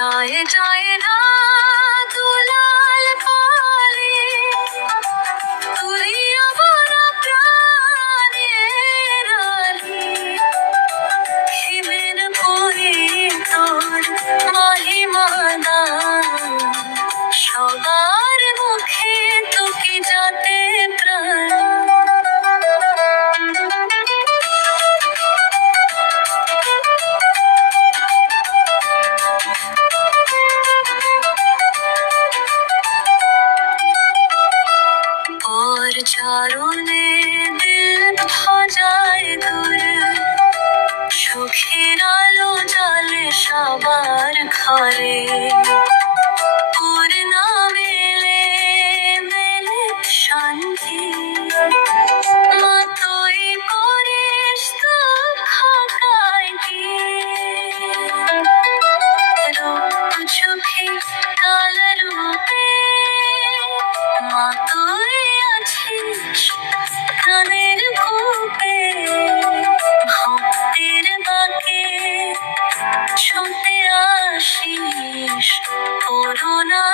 জয় জয় রাত লাল কালে তুই আমার প্রাণের আলি হিমের পরে তোর মহিমা গান সবার মুখে তোকে যাতে প্রাণ और চারণে দিল ভজায় দূর সুখের আলো জ্বলে সবার ঘরে ওর নামে মেলে শান্তি মা তুই করিস দুঃখ কাটিয়ে রূপ চোখে কাল রূপে মা তুই আছিস প্রাণের কূপে ভক্তের বাকে ছুটে আসিস করুণা